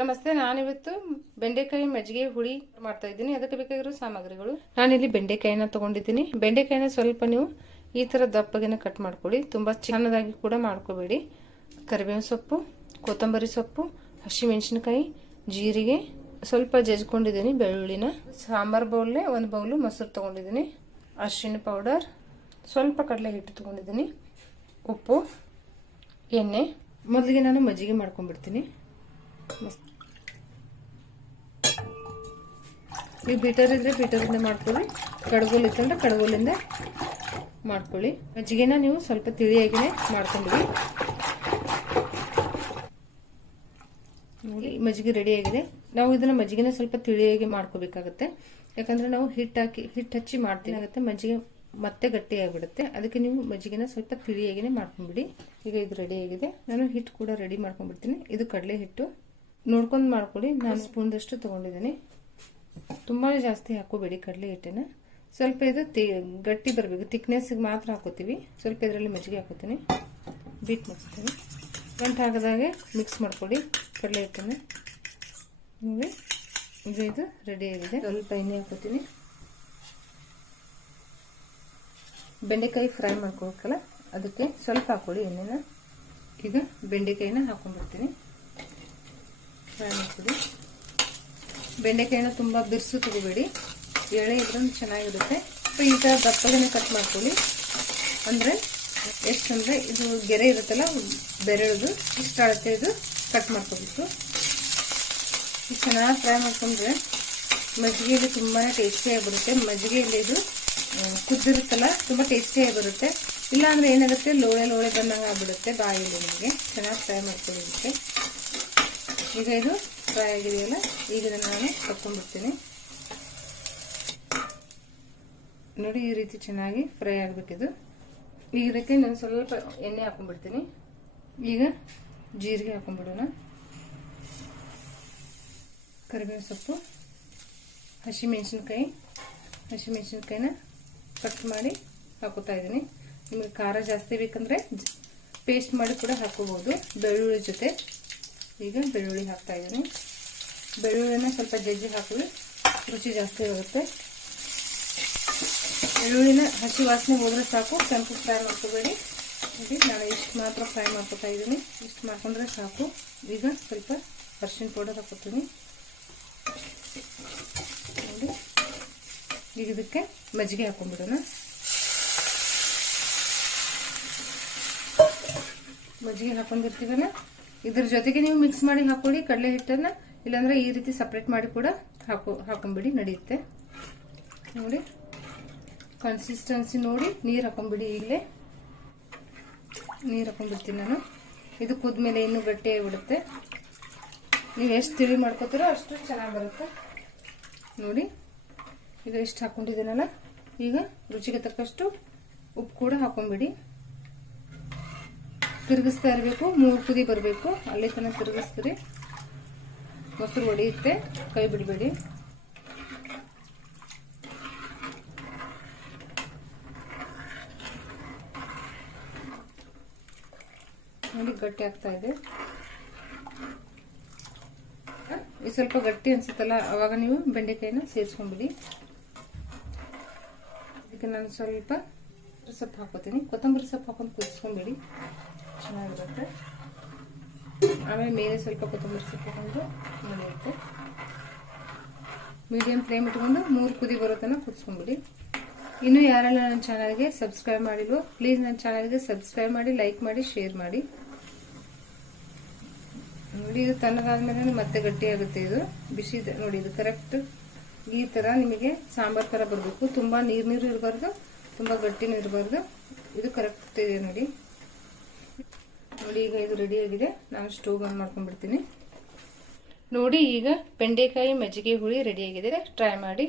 ನಮಸ್ತೆ, ನಾನಿವತ್ತು ಬೆಂಡೆಕಾಯಿ ಮಜ್ಜಿಗೆ ಹುಳಿ ಮಾಡ್ತಾ ಇದ್ದೀನಿ. ಅದಕ್ಕೆ ಬೇಕಾಗಿರೋ ಸಾಮಗ್ರಿಗಳು. ನಾನಿಲ್ಲಿ ಬೆಂಡೆಕಾಯಿನ ತಗೊಂಡಿದ್ದೀನಿ. ಬೆಂಡೆಕಾಯಿನ ಸ್ವಲ್ಪ ನೀವು ಈ ಥರ ದಪ್ಪಗಿನ ಕಟ್ ಮಾಡ್ಕೊಳ್ಳಿ. ತುಂಬ ಚೆನ್ನಾಗಿ ಕೂಡ ಮಾಡ್ಕೋಬೇಡಿ. ಕರಿಬೇವಿನ ಸೊಪ್ಪು, ಕೊತ್ತಂಬರಿ ಸೊಪ್ಪು, ಹಸಿಮೆಣಸಿನಕಾಯಿ, ಜೀರಿಗೆ. ಸ್ವಲ್ಪ ಜಜ್ಕೊಂಡಿದ್ದೀನಿ ಬೆಳ್ಳುಳ್ಳಿನ. ಸಾಂಬಾರು ಬೌಲ್ಲೆ ಒಂದು ಬೌಲು ಮೊಸರು ತೊಗೊಂಡಿದ್ದೀನಿ. ಅರಿಶಿನ ಪೌಡರ್ ಸ್ವಲ್ಪ ಕಡಲೆ ಹಿಟ್ಟು ತೊಗೊಂಡಿದ್ದೀನಿ. ಉಪ್ಪು, ಎಣ್ಣೆ. ಮೊದಲಿಗೆ ನಾನು ಮಜ್ಜಿಗೆ ಮಾಡ್ಕೊಂಡ್ಬಿಡ್ತೀನಿ. ನೀವು ಬೀಟರ್ ಇದ್ರೆ ಬೀಟರಿಂದ ಮಾಡ್ಕೊಳ್ಳಿ. ಕಡಗೋಲ್ ಇತ್ತಂದ್ರೆ ಕಡಗೋಲಿಂದ ಮಾಡ್ಕೊಳ್ಳಿ. ಮಜ್ಜಿಗೆನ ನೀವು ಸ್ವಲ್ಪ ತಿಳಿಯಾಗಿನೇ ಮಾಡ್ಕೊಂಡ್ವಿ ನೋಡಿ, ಮಜ್ಜಿಗೆ ರೆಡಿ ಆಗಿದೆ. ನಾವು ಇದನ್ನ ಮಜ್ಜಿಗೆನ ಸ್ವಲ್ಪ ತಿಳಿಯಾಗಿ ಮಾಡ್ಕೋಬೇಕಾಗತ್ತೆ. ಯಾಕಂದ್ರೆ ನಾವು ಹಿಟ್ಟು ಹಾಕಿ ಹಿಟ್ಟು ಹಚ್ಚಿ ಮಾಡ್ತೀನಿ ಆಗುತ್ತೆ, ಮಜ್ಜಿಗೆ ಮತ್ತೆ ಗಟ್ಟಿ ಆಗಿಬಿಡುತ್ತೆ ಅದಕ್ಕೆ ನೀವು ಮಜ್ಜಿಗೆನ ಸ್ವಲ್ಪ ತಿಳಿಯಾಗಿನೇ ಮಾಡ್ಕೊಂಡ್ಬಿಡಿ ಈಗ ಇದು ರೆಡಿ ಆಗಿದೆ. ನಾನು ಹಿಟ್ಟು ಕೂಡ ರೆಡಿ ಮಾಡ್ಕೊಂಡ್ಬಿಡ್ತೀನಿ. ಇದು ಕಡಲೆ ಹಿಟ್ಟು. ನೋಡ್ಕೊಂಡು ಮಾಡ್ಕೊಳ್ಳಿ. ನಾನು ಸ್ಪೂನ್ದಷ್ಟು ತೊಗೊಂಡಿದ್ದೀನಿ. ತುಂಬಾ ಜಾಸ್ತಿ ಹಾಕೋಬೇಡಿ ಕಡಲೆ ಹಿಟ್ಟನ್ನ. ಸ್ವಲ್ಪ ಇದು ತಿ ಗಟ್ಟಿ ಬರಬೇಕು. ತಿಕ್ನೆಸ್ಸಿಗೆ ಮಾತ್ರ ಹಾಕೋತೀವಿ. ಸ್ವಲ್ಪ ಇದರಲ್ಲಿ ಮಜ್ಜಿಗೆ ಹಾಕೋತೀನಿ. ಬೀಟ್ ಮಾಡ್ತೀನಿ. ಗಂಟು ಹಾಕಿದಾಗೆ ಮಿಕ್ಸ್ ಮಾಡ್ಕೊಳ್ಳಿ ಕಡಲೆ ಹಿಟ್ಟಿನ ನೋಡಿ ಈಗ ಇದು ರೆಡಿ ಆಗಿದೆ. ಸ್ವಲ್ಪ ಎಣ್ಣೆ ಹಾಕೋತೀನಿ. ಬೆಂಡೆಕಾಯಿ ಫ್ರೈ ಮಾಡ್ಕೋಬೇಕಲ್ಲ ಅದಕ್ಕೆ ಸ್ವಲ್ಪ ಹಾಕೊಳ್ಳಿ ಎಣ್ಣೆನ. ಈಗ ಬೆಂಡೆಕಾಯಿನ ಹಾಕೊಂಡ್ಬಿಡ್ತೀನಿ. ಫ್ರೈ ಮಾಡ್ತೀವಿ ಬೆಂಡೆಕಾಯಿನ ತುಂಬ ಬಿರ್ಸು ತೆಗಿಬೇಡಿ. ಎಳೆ ಇದ್ರೂ ಚೆನ್ನಾಗಿರುತ್ತೆ. ಈ ಥರ ದಪ್ಪಗೆನೆ ಕಟ್ ಮಾಡ್ಕೊಳ್ಳಿ. ಅಂದರೆ ಎಷ್ಟಂದರೆ ಇದು ಗೆರೆ ಇರುತ್ತಲ್ಲ, ಬೆರಳದು, ಇಷ್ಟು ಅಳತೆ ಇದು ಕಟ್ ಮಾಡ್ಕೋಬೇಕು. ಇದು ಚೆನ್ನಾಗಿ ಫ್ರೈ ಮಾಡ್ಕೊಂಡ್ರೆ, ಮಜ್ಜಿಗೆಯಲ್ಲಿ ತುಂಬಾ ಟೇಸ್ಟಿಯಾಗಿ ಬರುತ್ತೆ. ಮಜ್ಜಿಗೆಯಲ್ಲಿ ಇದು ಕುದ್ದಿರುತ್ತಲ್ಲ, ತುಂಬ ಟೇಸ್ಟಿಯಾಗಿ ಬರುತ್ತೆ. ಇಲ್ಲಾಂದ್ರೆ ಏನಾಗುತ್ತೆ, ಲೋಳೆ ಲೋಳೆ ಬಂದಂಗೆ ಆಗಿಬಿಡುತ್ತೆ ಬಾಯಲ್ಲಿ ನಿಮಗೆ. ಚೆನ್ನಾಗಿ ಫ್ರೈ ಮಾಡ್ಕೊಳ್ಳೋದಕ್ಕೆ ಈಗ ಇದು ಫ್ರೈ ಆಗಿದೆಯಲ್ಲ, ಈಗ ನಾನು ತಕ್ಕೊಂಡ್ಬಿಡ್ತೀನಿ ನೋಡಿ, ಈ ರೀತಿ ಚೆನ್ನಾಗಿ ಫ್ರೈ ಆಗಬೇಕಿದು. ಈಗ ಇದಕ್ಕೆ ನಾನು ಸ್ವಲ್ಪ ಎಣ್ಣೆ ಹಾಕೊಂಡ್ಬಿಡ್ತೀನಿ. ಈಗ ಜೀರಿಗೆ ಹಾಕೊಂಡ್ಬಿಡೋಣ. ಕರಿಬೇವು ಸೊಪ್ಪು, ಹಸಿಮೆಣಸಿನ್ಕಾಯಿ. ಹಸಿಮೆಣಸಿನ್ಕಾಯಿನ ಕಟ್ ಮಾಡಿ ಹಾಕೋತಾ ಇದ್ದೀನಿ. ನಿಮಗೆ ಖಾರ ಜಾಸ್ತಿ ಬೇಕಂದರೆ ಪೇಸ್ಟ್ ಮಾಡಿ ಕೂಡ ಹಾಕೋಬೋದು. ಬೆಳ್ಳುಳ್ಳಿ ಜೊತೆ. ಈಗ ಬೆಳ್ಳುಳ್ಳಿ ಹಾಕ್ತಾ ಇದ್ದೀನಿ. ಬೆಳ್ಳುಳ್ಳಿನ ಸ್ವಲ್ಪ ಜಜ್ಜಿ ಹಾಕಿದ್ರೆ ರುಚಿ ಜಾಸ್ತಿ ಆಗುತ್ತೆ. ಬೆಳ್ಳುಳ್ಳಿನ ಹಸಿ ವಾಸನೆ ಹೋದ್ರೆ ಸಾಕು, ಕೆಂಪು ಫ್ರೈ ಮಾಡ್ಕೋಬೇಡಿ. ನೋಡಿ, ನಾನು ಇಷ್ಟು ಮಾತ್ರ ಫ್ರೈ ಮಾಡ್ಕೋತಾ ಇದ್ದೀನಿ. ಇಷ್ಟು ಮಾಡ್ಕೊಂಡ್ರೆ ಸಾಕು. ಈಗ ಸ್ವಲ್ಪ ಅರ್ಶಿನ ಪೌಡರ್ ಹಾಕೋತೀನಿ ನೋಡಿ, ಈಗ ಇದಕ್ಕೆ ಮಜ್ಜಿಗೆ ಹಾಕೊಂಡ್ಬಿಡೋಣ ಮಜ್ಜಿಗೆ ಹಾಕೊಂಡಿರ್ತೀವಲ್ಲ ಇದ್ರ ಜೊತೆಗೆ ನೀವು ಮಿಕ್ಸ್ ಮಾಡಿ ಹಾಕೊಳ್ಳಿ, ಕಡಲೆ ಹಿಟ್ಟನ್ನ, ಇಲ್ಲಾಂದ್ರೆ ಈ ರೀತಿ ಸಪ್ರೇಟ್ ಮಾಡಿ ಕೂಡ ಹಾಕೋ, ಹಾಕೊಂಬಿಡಿ, ನಡೆಯುತ್ತೆ. ನೋಡಿ ಕನ್ಸಿಸ್ಟೆನ್ಸಿ ನೋಡಿ, ನೀರು ಹಾಕೊಂಬಿಡಿ ಇಲ್ಲೇ ನೀರು ಹಾಕೊಂಡ್ಬಿಡ್ತೀನಿ ನಾನು. ಇದು ಕುದ್ಮೇಲೆ ಇನ್ನೂ ಗಟ್ಟಿ ಆಗಿಬಿಡುತ್ತೆ. ನೀವು ಎಷ್ಟು ತಿಳಿ ಮಾಡ್ಕೋತೀರೋ ಅಷ್ಟು ಚೆನ್ನಾಗಿ ಬರುತ್ತೆ. ನೋಡಿ, ಈಗ ಎಷ್ಟು ಹಾಕೊಂಡಿದ್ದೀನಲ್ಲ, ಈಗ ರುಚಿಗೆ ತಕ್ಕಷ್ಟು ಉಪ್ಪು ಕೂಡ ಹಾಕೊಂಡ್ಬಿಡಿ ತಿರುಗಿಸ್ತಾ ಇರಬೇಕು. ಮೂರು ಕುದಿ ಬರಬೇಕು. ಅಲ್ಲಿ ತನಕ ತಿರುಗಿಸ್ತೀರಿ. ಮೊಸರು ಒಡೆಯುತ್ತೆ. ಕೈ ಬಿಡಬೇಡಿ. ನೋಡಿ, ಗಟ್ಟಿ ಆಗ್ತಾ ಇದೆ. ಇದು ಸ್ವಲ್ಪ ಗಟ್ಟಿ ಅನ್ಸುತ್ತಲ್ಲ, ಅವಾಗ ನೀವು ಬೆಂಡೆಕಾಯಿನ ಸೇರಿಸ್ಕೊಂಡ್ಬಿಡಿ ಅದಕ್ಕೆ ನಾನು ಸ್ವಲ್ಪ ಸೊಪ್ಪು ಹಾಕೋತೀನಿ. ಕೊತ್ತಂಬರಿ ಸೊಪ್ಪು ಹಾಕೊಂಡು ಕುದಿಸ್ಕೊಂಡ್ಬಿಡಿ ಚೆನ್ನಾಗಿರುತ್ತೆ. ಆಮೇಲೆ ಮೇಲೆ ಸ್ವಲ್ಪ ಕೊತ್ತಂಬರಿ ಹಾಕೊಂಡು ಮೀಡಿಯಮ್ ಮೀಡಿಯಂ ಫ್ಲೇಮ್ ಇಟ್ಕೊಂಡು ಮೂರು ಕುದಿ ಬರೋ ತನಕ ಕುದಿಸ್ಕೊಂಡ್ಬಿಡಿ ಇನ್ನು ಯಾರೆಲ್ಲ ನನ್ನ ಚಾನಲ್ಗೆ ಸಬ್ಸ್ಕ್ರೈಬ್ ಮಾಡಿಲ್ವೋ ಪ್ಲೀಸ್ ನನ್ನ ಚಾನಲ್ಗೆ ಸಬ್ಸ್ಕ್ರೈಬ್ ಮಾಡಿ ಲೈಕ್ ಮಾಡಿ ಶೇರ್ ಮಾಡಿ. ನೋಡಿ, ಇದು ತಣ್ಣಗಾದ್ಮೇಲೆ ಮತ್ತೆ ಗಟ್ಟಿ ಆಗುತ್ತೆ ಇದು. ಬಿಸಿ ನೋಡಿ, ಇದು ಕರೆಕ್ಟ್ ಈ ತರ ನಿಮಗೆ ಸಾಂಬಾರ್ ತರ ಬರಬೇಕು. ತುಂಬಾ ನೀರು ನೀರು ಇರಬಾರ್ದು, ತುಂಬಾ ಗಟ್ಟಿನೂ ಇರಬಾರ್ದು. ಇದು ಕರೆಕ್ಟ್ ಇದೆ ನೋಡಿ. ನೋಡಿ ಈಗ ಇದು ರೆಡಿ ಆಗಿದೆ. ನಾನು ಸ್ಟೋವ್ ಆನ್ ಮಾಡ್ಕೊಂಡ್ಬಿಡ್ತೀನಿ. ನೋಡಿ ಈಗ ಬೆಂಡೆಕಾಯಿ, ಮಜ್ಜಿಗೆ ಹುಳಿ ರೆಡಿ ಆಗಿದೆ ಟ್ರೈ ಮಾಡಿ.